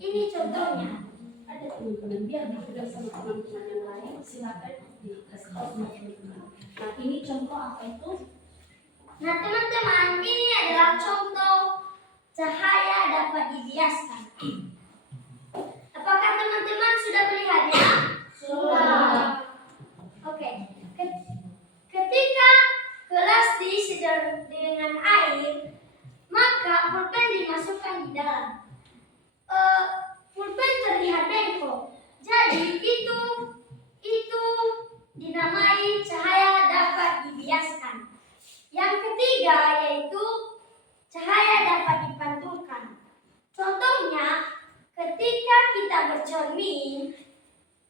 Ini contohnya. Ada teman-teman, biar dipegang sama teman-teman yang lain, silakan dikasih tahu sama teman-teman. Nah, ini contoh apa itu? Nah, teman-teman, ini adalah contoh cahaya dapat dibiaskan. Apakah teman-teman sudah melihatnya? Sudah. Oke. Ketika gelas diisi dengan air, maka pulpen dimasukkan di dalam. Pulpen terlihat bengkok. Jadi itu dinamakan dinamai cahaya dapat dibiaskan. Yang ketiga yaitu cahaya dapat dipantulkan. Contohnya, ketika kita bercermin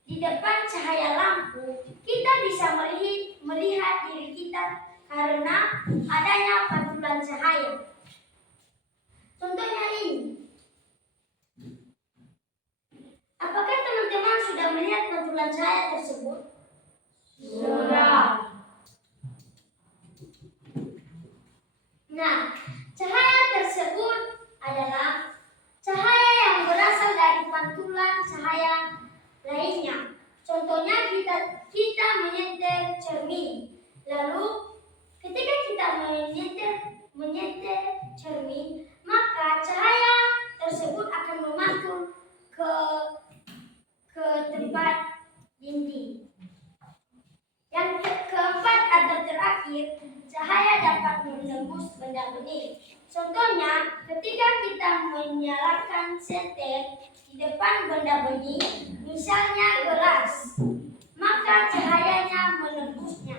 di depan cahaya lampu, kita bisa melihat diri kita karena adanya pantulan cahaya. Contohnya ini. Apakah teman-teman sudah melihat pantulan cahaya tersebut? Sudah. Nah, cahaya tersebut adalah cahaya yang berasal dari pantulan cahaya lainnya. Contohnya kita menyetel cermin. Lalu ketika kita menyetel cermin, maka cahaya tersebut akan memantul ke tempat dinding. Yang keempat atau terakhir, cahaya dapat menembus benda bening. Contohnya, ketika kita menyalakan senter di depan benda bening, misalnya gelas, maka cahayanya menembusnya.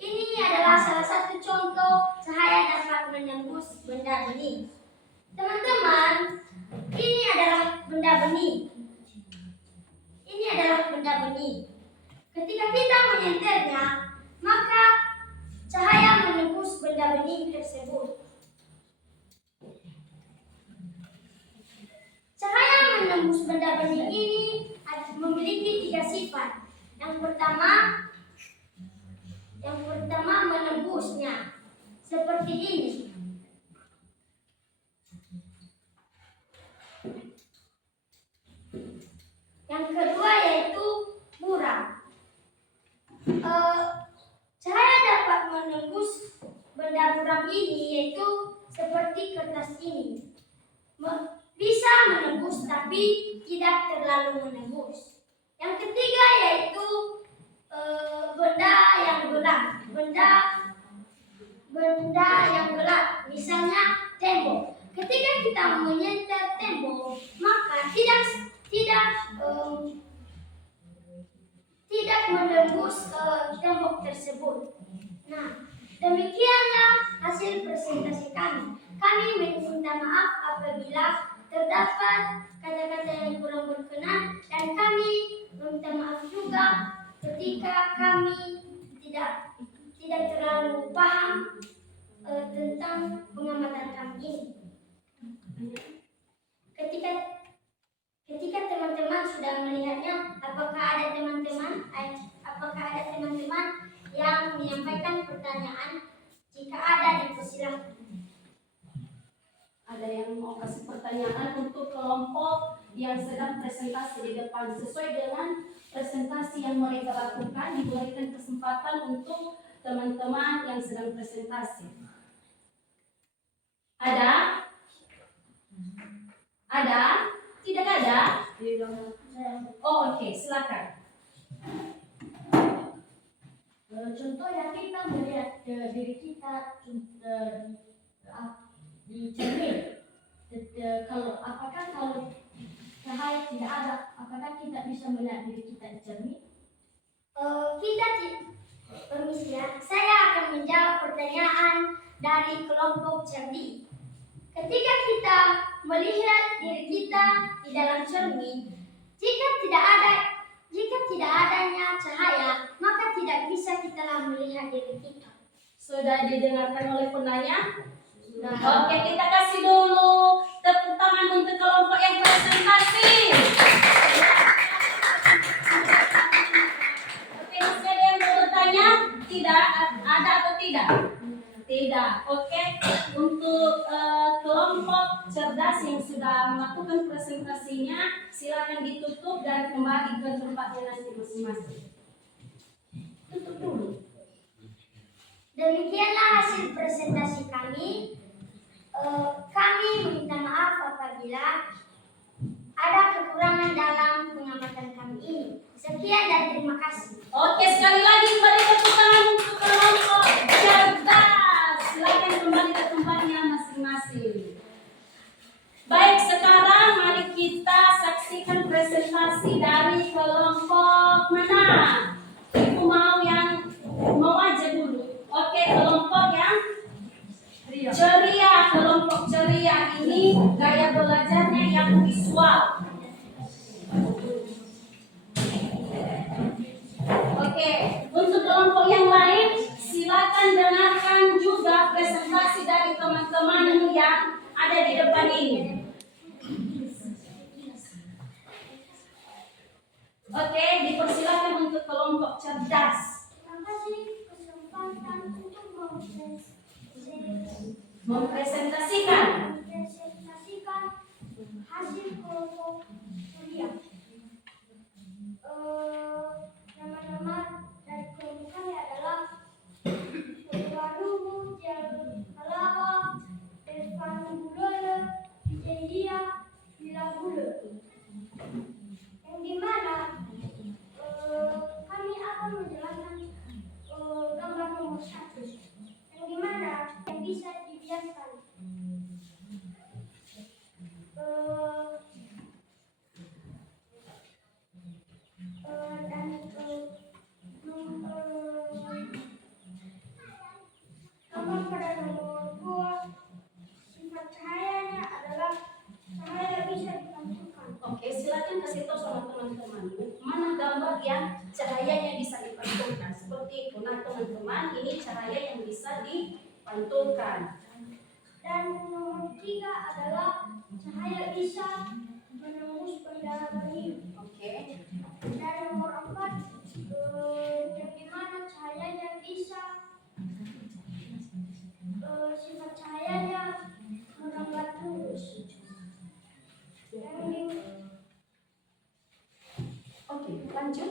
Ini adalah salah satu contoh cahaya dapat menembus benda bening. Teman-teman, ini adalah benda bening. Ini adalah benda bening. Ketika kita menyenternya, maka cahaya menembus benda bening tersebut. Cahaya menembus benda bening ini memiliki 3 sifat. Yang pertama menembusnya, seperti ini. Yang kedua yaitu buram. Cahaya dapat menembus benda buram ini yaitu seperti kertas ini. Bisa menembus tapi tidak terlalu menembus. Yang ketiga yaitu benda yang gelap. Benda yang gelap, misalnya tembok. Ketika kita menyentuh tembok, maka tidak menembus tembok tersebut. Nah, demikianlah hasil presentasi kami. Kami meminta maaf apabila terdapat kata-kata yang kurang berkenan, dan kami meminta maaf juga ketika kami tidak terlalu paham tentang pengamatan kami ini. Ketika teman-teman sudah melihatnya, apakah ada teman-teman yang menyampaikan pertanyaan? Jika ada, dipersilakan. Ada yang mau kasih pertanyaan untuk kelompok yang sedang presentasi di depan, sesuai dengan presentasi yang mereka lakukan, diberikan kesempatan untuk teman-teman yang sedang presentasi. Ada? Ada? Tidak ada? Oh, oke, silakan. Contoh yang kita melihat diri kita di cermin. Apakah kalau cahaya tidak ada, apakah kita bisa melihat diri kita di cermin? Permisi ya, saya akan menjawab pertanyaan dari kelompok cerdik. Ketika kita melihat diri kita di dalam cermin, jika tidak adanya cahaya, maka tidak bisa kita melihat diri kita. Sudah didengarkan oleh penanya? Oke, kita kasih dulu tepuk tangan untuk kelompok yang presentasi. Oke, masih ada yang mau bertanya? Tidak? Ada atau tidak? Tidak. Oke, untuk kelompok cerdas yang sudah melakukan presentasinya, silakan ditutup dan kembali ke tempatnya nanti masing-masing. Tutup dulu. Demikianlah hasil presentasi kami. Kami meminta maaf apabila ada kekurangan dalam pengamatan kami ini. Sekian dan terima kasih. Oke, sekali lagi beri tepuk tangan untuk kelompok cerdas. Silakan kembali ke tempatnya masing-masing. Baik, sekarang mari kita saksikan presentasi dari kelompok mana? Oke, untuk kelompok yang lain silakan dengarkan juga presentasi dari teman-teman yang ada di depan ini. Oke, dipersilakan untuk kelompok cerdas. Terima kasih kesempatan untuk Mempresentasikan hasil kelompok kuliah. Nama-nama dari kelompok kami adalah Baru Halawa, Irfan Bulala, Jaya, Bila Bula. Yang dimana kami akan menjelaskan gambar nomor 1. Yang dimana yang bisa dibiarkan. Gambar pada nomor 2, sifat cahayanya adalah cahaya bisa dipantulkan. Oke, silakan kasih tahu sama teman-teman mana gambar yang cahayanya bisa dipantulkan. Seperti itu. Nah, teman-teman, ini cahaya yang bisa dipantulkan. Dan nomor 3 adalah cahaya bisa menembus benda berhidup. Oke. Dan nomor 4 yang dimana cahayanya bisa sifat cahayanya merambat lurus. Oke, lanjut.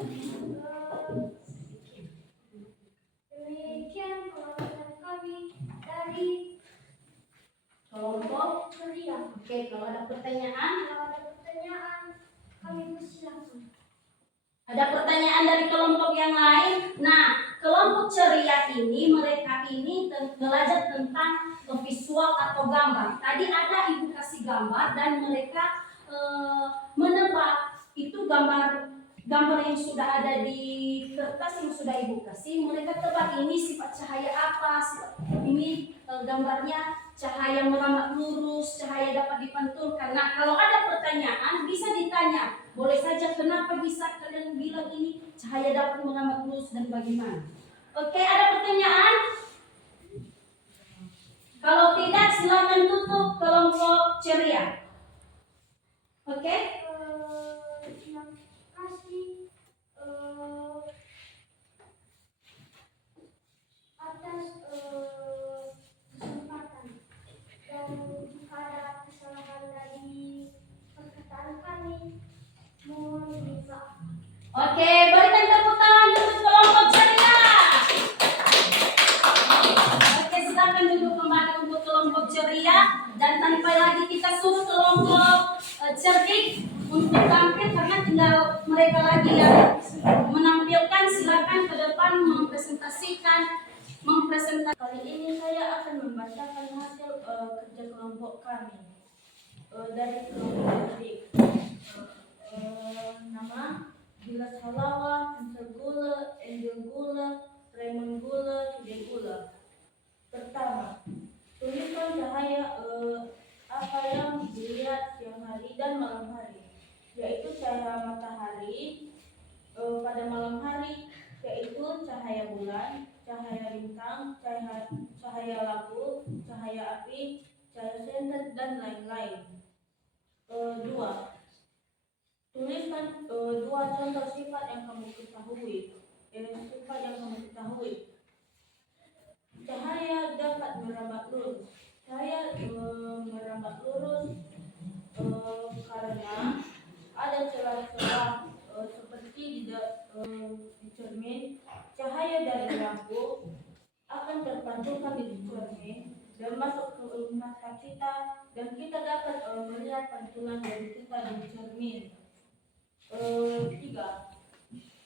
Demikian pengamatan kami dari Kelompok. ceria. Oke, kalau ada pertanyaan, Kalau ada pertanyaan, kami persilakan. ada pertanyaan dari kelompok yang lain. Nah, kelompok ceria ini, mereka ini belajar tentang visual atau gambar. Tadi ada ibu kasih gambar dan mereka menebak itu gambar yang sudah ada di kertas yang sudah ibu kasih. Mereka tebak ini sifat cahaya apa, ini gambarnya cahaya merambat lurus, cahaya dapat dipantulkan. Nah, kalau ada pertanyaan bisa ditanya. Boleh saja kenapa bisa kalian bilang ini cahaya dapat merambat lurus dan bagaimana? Oke, ada pertanyaan? Kalau tidak, silakan tutup kelompok ceria. Oke? Terima kasih atas kesempatan. Dan jika ada kesalahan dari perkataan kami, mohon dimaaf. Oke, berikan tepuk tangan untuk kelompok ceria. Oke, silakan duduk kembali untuk kelompok ceria. Dan tanpa lagi kita suruh kelompok cerdik untuk tampil karena tinggal mereka lagi yang menampilkan. Silakan ke depan mempresentasikan. Kali ini saya akan membacakan hasil kerja kelompok kami dari kelompok cerdik. Nama Gilas Halawa, Ansel Gula, Angel Gula, Raymond Gula, Tude Gula. Pertama, tuliskan cahaya apa yang dilihat siang hari dan malam hari, yaitu cahaya matahari pada malam hari, yaitu cahaya bulan, cahaya bintang, cahaya lampu, cahaya api, cahaya senter, dan lain-lain. 2. Tuliskan 2 contoh sifat yang kamu ketahui. Cahaya dapat merambat lurus. Cahaya merambat lurus karena ada celah-celah seperti di cermin. Cahaya dari lampu akan terpantulkan di cermin dan masuk ke mata kita, dan kita dapat melihat pantulan dari kita di cermin. 3.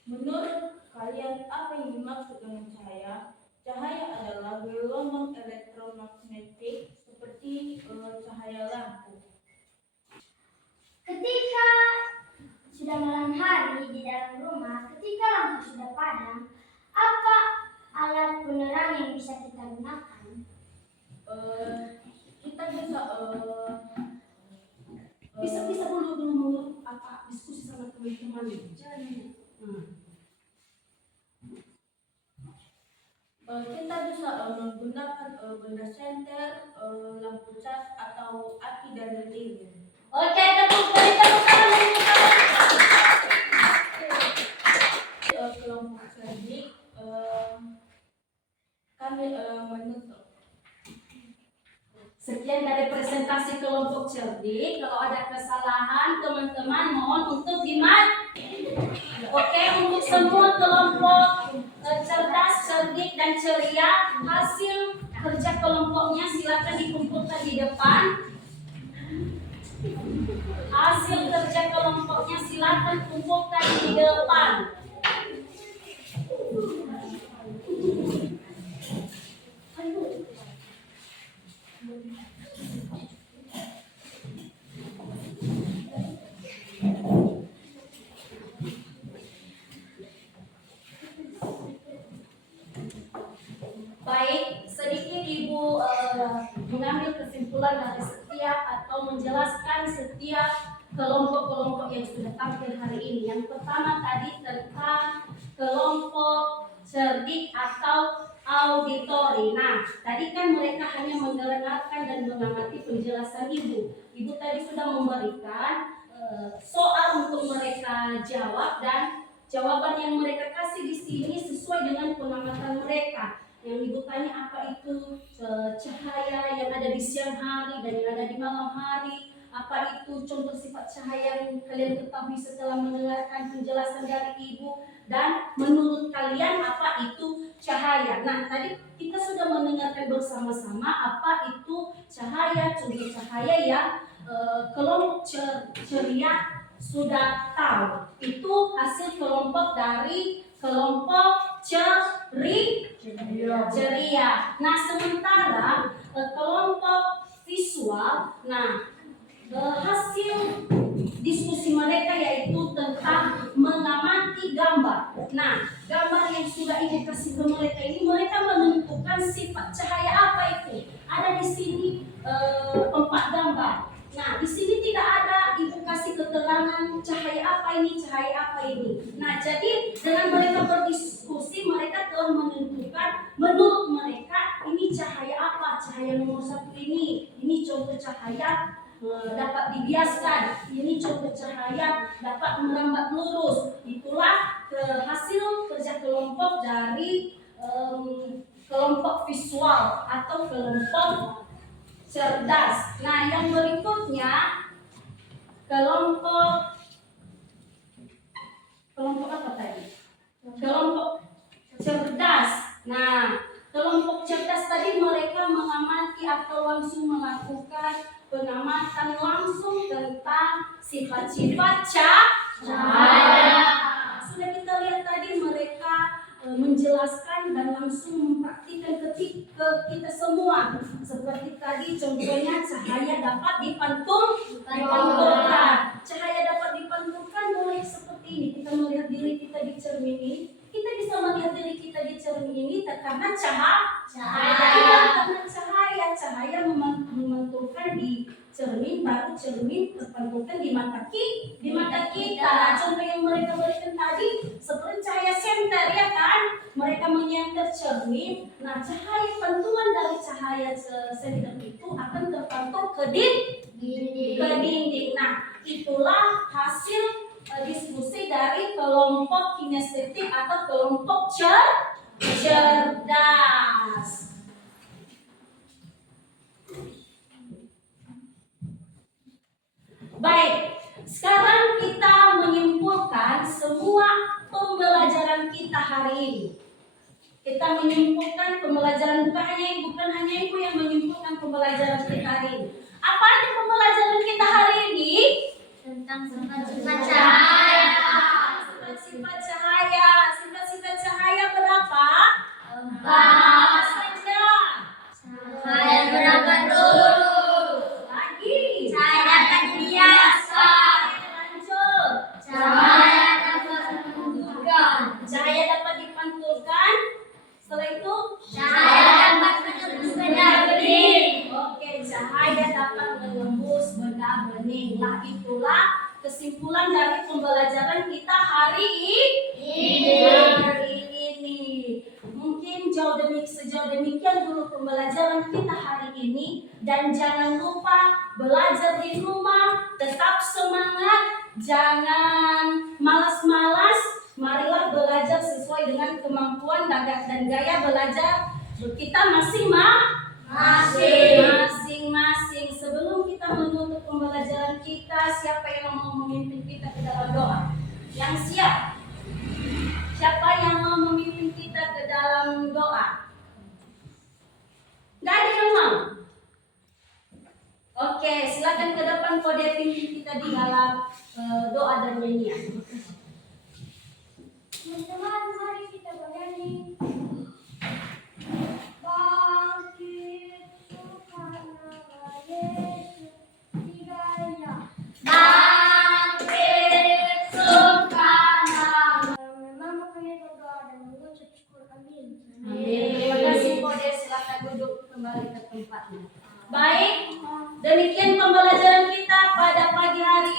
Menurut kalian apa yang dimaksud dengan cahaya? Cahaya adalah gelombang elektromagnetik seperti cahaya lampu. Ketika sudah malam hari di dalam rumah, ketika lampu sudah padam, apa alat penerang yang bisa kita gunakan? Kita bisa Bisa dulu apa diskusi sama teman-teman. Kita bisa menggunakan benda senter, lampu cas atau api dan lilin. Oke, beri tepuk tangan, tepuk tangan. Kelompok cerdik kami menutup. Sekian dari presentasi kelompok cerdik. Kalau ada kesalahan, teman-teman mohon untuk Oke, untuk semua kelompok cerdas, cerdik, dan ceria, hasil kerja kelompoknya silakan dikumpulkan di depan. Hasil kerja kelompoknya silakan kumpulkan di depan. Baik, sedikit Ibu mengambil kesimpulan dari setiap atau menjelaskan setiap kelompok-kelompok yang sudah tampil hari ini. Yang pertama tadi tentang kelompok cerdik atau auditori. Nah, tadi kan mereka hanya mendengarkan dan mengamati penjelasan Ibu. Ibu tadi sudah memberikan soal untuk mereka jawab, dan jawaban yang mereka kasih di sini sesuai dengan pengamatan mereka. Yang Ibu tanya apa itu cahaya yang ada di siang hari dan yang ada di malam hari, apa itu contoh sifat cahaya yang kalian ketahui setelah mendengarkan penjelasan dari Ibu, dan menurut kalian apa itu cahaya. Nah, tadi kita sudah mendengarkan bersama-sama apa itu cahaya, contoh cahaya yang kelompok ceria sudah tahu. Itu hasil kelompok dari kelompok ceria. Nah, sementara kelompok visual, hasil diskusi mereka yaitu tentang mengamati gambar. Nah, gambar yang sudah Ibu kasih ke mereka ini, mereka menentukan sifat cahaya apa itu. Ada di sini 4 gambar. Nah, di sini tidak ada Ibu kasih keterangan cahaya apa ini, cahaya apa ini. Nah, jadi dengan mereka berdiskusi, mereka telah menentukan menurut mereka ini cahaya apa, cahaya nomor 1 ini contoh cahaya dapat dibiaskan, ini contoh cahaya dapat merambat lurus. Itulah hasil kerja kelompok dari kelompok visual atau kelompok cerdas. Nah, yang berikutnya kelompok apa tadi? Kelompok cerdas. Nah, kelompok cerdas tadi mereka mengamati atau langsung melakukan pengamatan langsung tentang sifat-sifat cahaya. Sudah kita lihat tadi mereka menjelaskan dan langsung mempraktikkan ke kita semua. Seperti tadi contohnya cahaya dapat dipantulkan. Cahaya dapat dipantulkan mulai seperti ini. Kita melihat diri kita di cermin ini. Kita bisa melihat diri kita di cermin ini karena cahaya memantulkan di cermin, baru cermin terpantulkan di mata kita. Nah, contoh yang mereka berikan tadi seperti cahaya senter, ya kan? Mereka menyenter cermin. Nah, cahaya pantulan dari cahaya senter itu akan terpantul ke dinding. Nah, itulah hasil diskusi dari kelompok kinestetik atau kelompok cerdas. Baik, sekarang kita menyimpulkan semua pembelajaran kita hari ini. Kita menyimpulkan pembelajaran bukan hanya Ibu yang menyimpulkan pembelajaran kita hari ini. Apa aja pembelajaran kita hari ini? Tentang sifat-sifat cahaya. Sifat-sifat cahaya. Sifat-sifat cahaya berapa? 4 saja. Cahaya berapa dulu? Lagi. Cahaya dapat dibiaskan. Lanjut. Cahaya dapat menunjukkan. Cahaya dapat dipantulkan. Setelah itu Cahaya dapat menembus benda bening. Oke, cahaya dapat menembus benda bening. Nah, itulah kesimpulan dari pembelajaran kita hari ini. Mungkin sejauh demikian dulu pembelajaran kita hari ini, dan jangan lupa belajar di rumah, tetap semangat, jangan malas-malas. Marilah belajar sesuai dengan kemampuan dan gaya belajar kita masing-masing. Sebelum kita menutup pembelajaran kita, siapa yang mau memimpin kita ke dalam doa? Yang siap? Siapa yang mau memimpin kita ke dalam doa? Nggak ada yang mau? Oke, silakan ke depan kode pimpin kita di dalam doa dan nyanyian. Teman-teman, mari kita bernyanyi. Bangkit karena Yesus tiganya. Bangkit Soekarno. Memang makanya berdoa dan mengucap syukur. Amin. Amin. Terima kasih kode, silakan duduk kembali ke tempatnya. Baik, demikian pembelajaran kita pada pagi hari